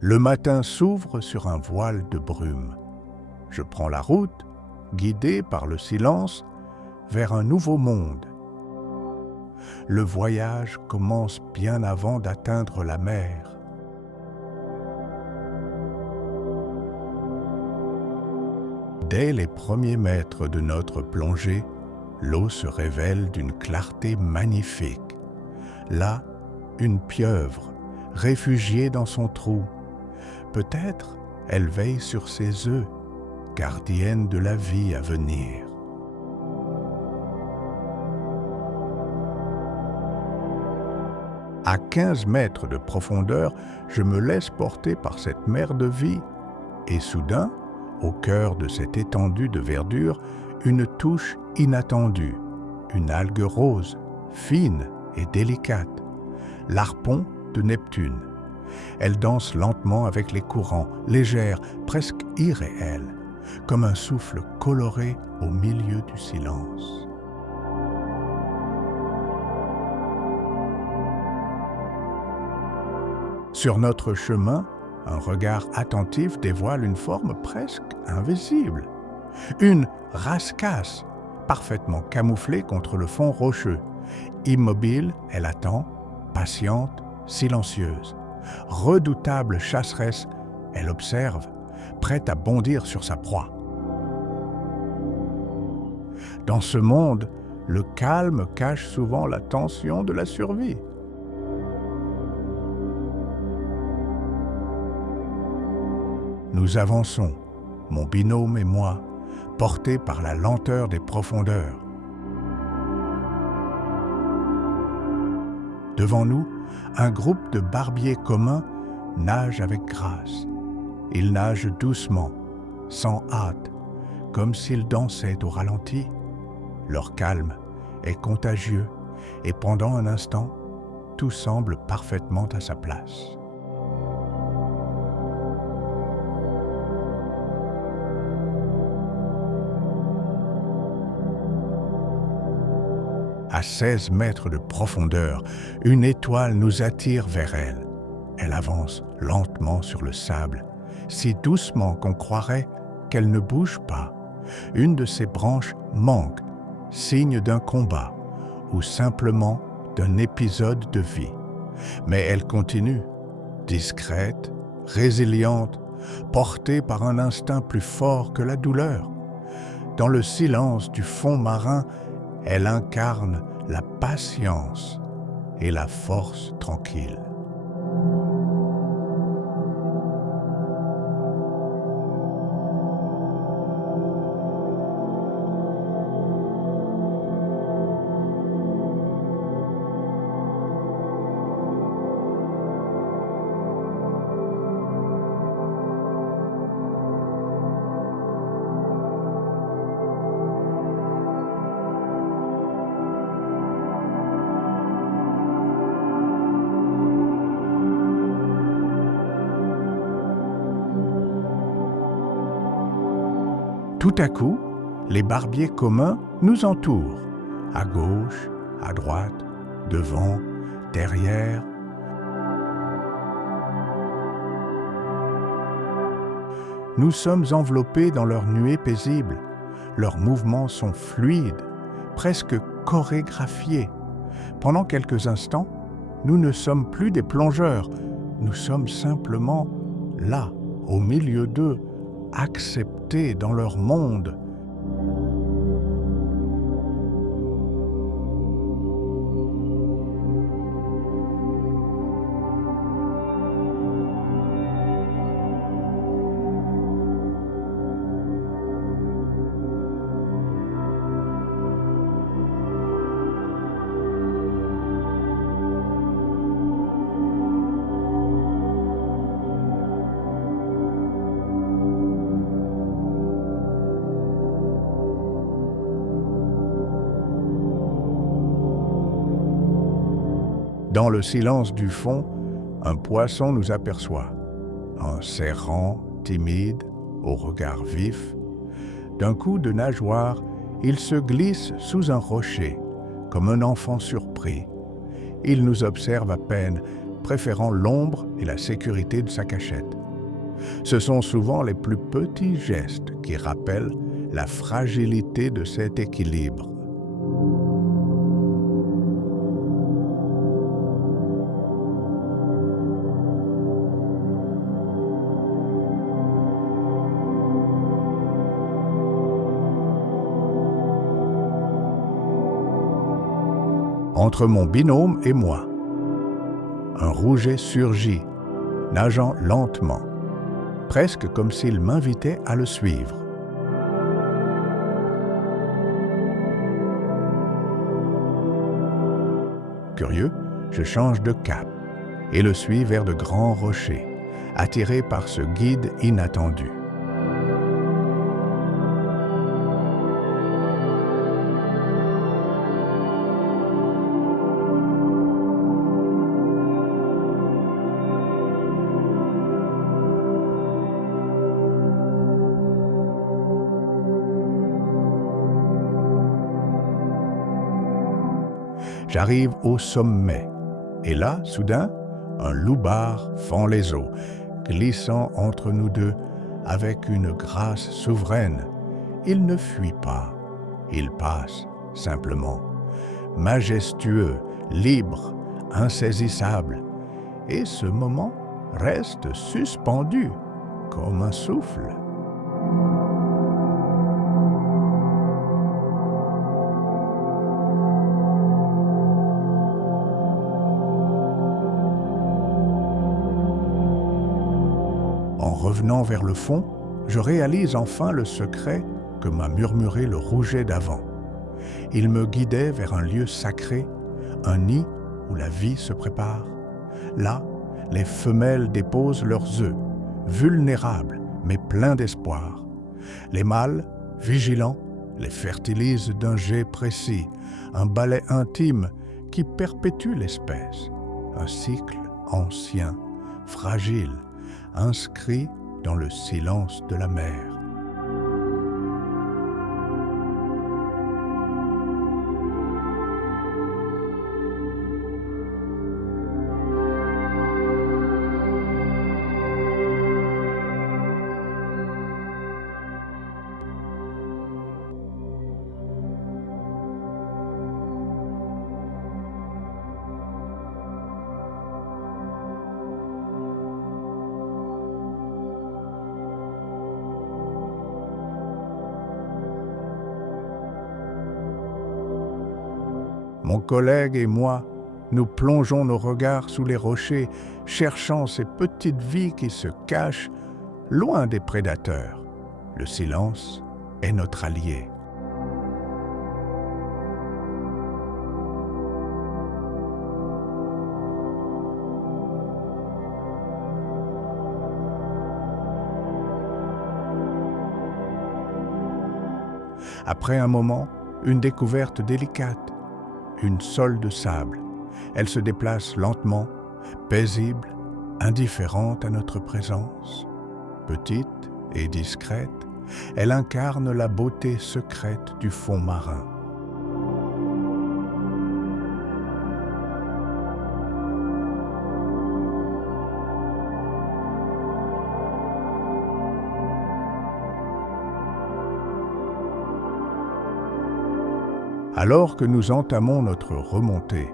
Le matin s'ouvre sur un voile de brume. Je prends la route, guidé par le silence, vers un nouveau monde. Le voyage commence bien avant d'atteindre la mer. Dès les premiers mètres de notre plongée, l'eau se révèle d'une clarté magnifique. Là, une pieuvre, réfugiée dans son trou. Peut-être elle veille sur ses œufs, gardienne de la vie à venir. À 15 mètres de profondeur, je me laisse porter par cette mer de vie et soudain, au cœur de cette étendue de verdure, une touche inattendue, une algue rose, fine et délicate, l'harpon de Neptune. Elle danse lentement avec les courants, légère, presque irréelle, comme un souffle coloré au milieu du silence. Sur notre chemin, un regard attentif dévoile une forme presque invisible. Une rascasse, parfaitement camouflée contre le fond rocheux. Immobile, elle attend, patiente, silencieuse. Redoutable chasseresse, elle observe, prête à bondir sur sa proie. Dans ce monde, le calme cache souvent la tension de la survie. Nous avançons, mon binôme et moi, portés par la lenteur des profondeurs. Devant nous, un groupe de barbiers communs nage avec grâce. Ils nagent doucement, sans hâte, comme s'ils dansaient au ralenti. Leur calme est contagieux et pendant un instant, tout semble parfaitement à sa place. À 16 mètres de profondeur, une étoile nous attire vers elle. Elle avance lentement sur le sable, si doucement qu'on croirait qu'elle ne bouge pas. Une de ses branches manque, signe d'un combat ou simplement d'un épisode de vie. Mais elle continue, discrète, résiliente, portée par un instinct plus fort que la douleur. Dans le silence du fond marin, elle incarne la patience et la force tranquille. Tout à coup, les barbiers communs nous entourent, à gauche, à droite, devant, derrière. Nous sommes enveloppés dans leur nuée paisible. Leurs mouvements sont fluides, presque chorégraphiés. Pendant quelques instants, nous ne sommes plus des plongeurs, nous sommes simplement là, au milieu d'eux, acceptés dans leur monde. Dans le silence du fond, un poisson nous aperçoit, un serrant timide, au regard vif. D'un coup de nageoire, il se glisse sous un rocher, comme un enfant surpris. Il nous observe à peine, préférant l'ombre et la sécurité de sa cachette. Ce sont souvent les plus petits gestes qui rappellent la fragilité de cet équilibre. Entre mon binôme et moi, un rouget surgit, nageant lentement, presque comme s'il m'invitait à le suivre. Curieux, je change de cap et le suis vers de grands rochers, attiré par ce guide inattendu. J'arrive au sommet, et là, soudain, un loupard fend les eaux, glissant entre nous deux avec une grâce souveraine. Il ne fuit pas, il passe simplement, majestueux, libre, insaisissable, et ce moment reste suspendu comme un souffle. En revenant vers le fond, je réalise enfin le secret que m'a murmuré le rouget d'avant. Il me guidait vers un lieu sacré, un nid où la vie se prépare. Là, les femelles déposent leurs œufs, vulnérables mais pleins d'espoir. Les mâles, vigilants, les fertilisent d'un jet précis, un balai intime qui perpétue l'espèce, un cycle ancien, fragile, inscrit dans le silence de la mer. Mon collègue et moi, nous plongeons nos regards sous les rochers, cherchant ces petites vies qui se cachent loin des prédateurs. Le silence est notre allié. Après un moment, une découverte délicate. Une sole de sable. Elle se déplace lentement, paisible, indifférente à notre présence. Petite et discrète, elle incarne la beauté secrète du fond marin. Alors que nous entamons notre remontée,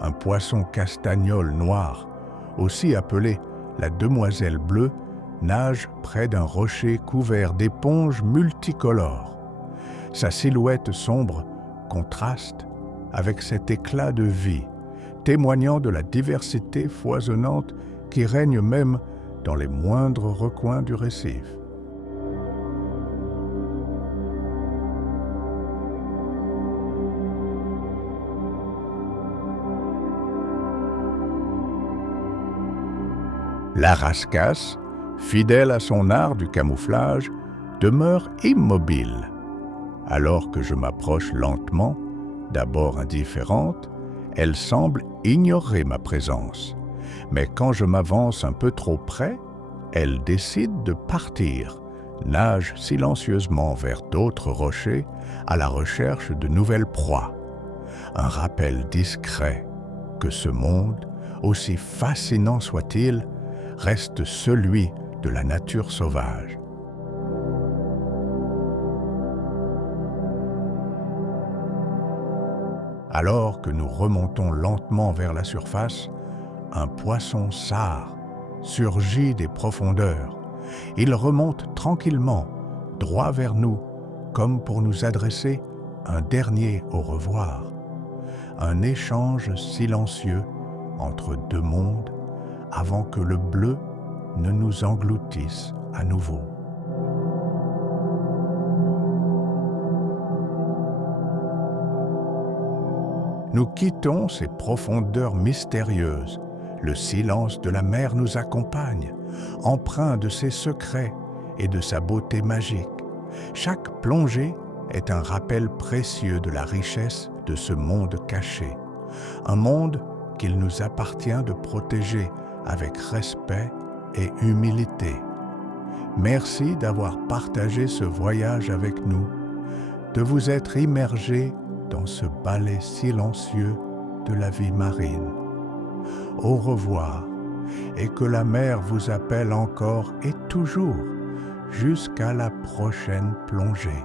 un poisson castagnole noir, aussi appelé la demoiselle bleue, nage près d'un rocher couvert d'éponges multicolores. Sa silhouette sombre contraste avec cet éclat de vie, témoignant de la diversité foisonnante qui règne même dans les moindres recoins du récif. La rascasse, fidèle à son art du camouflage, demeure immobile. Alors que je m'approche lentement, d'abord indifférente, elle semble ignorer ma présence. Mais quand je m'avance un peu trop près, elle décide de partir, nage silencieusement vers d'autres rochers à la recherche de nouvelles proies. Un rappel discret que ce monde, aussi fascinant soit-il, reste celui de la nature sauvage. Alors que nous remontons lentement vers la surface, un poisson sard surgit des profondeurs. Il remonte tranquillement, droit vers nous, comme pour nous adresser un dernier au revoir. Un échange silencieux entre deux mondes avant que le bleu ne nous engloutisse à nouveau. Nous quittons ces profondeurs mystérieuses. Le silence de la mer nous accompagne, empreint de ses secrets et de sa beauté magique. Chaque plongée est un rappel précieux de la richesse de ce monde caché, un monde qu'il nous appartient de protéger avec respect et humilité. Merci d'avoir partagé ce voyage avec nous, de vous être immergé dans ce ballet silencieux de la vie marine. Au revoir, et que la mer vous appelle encore et toujours jusqu'à la prochaine plongée.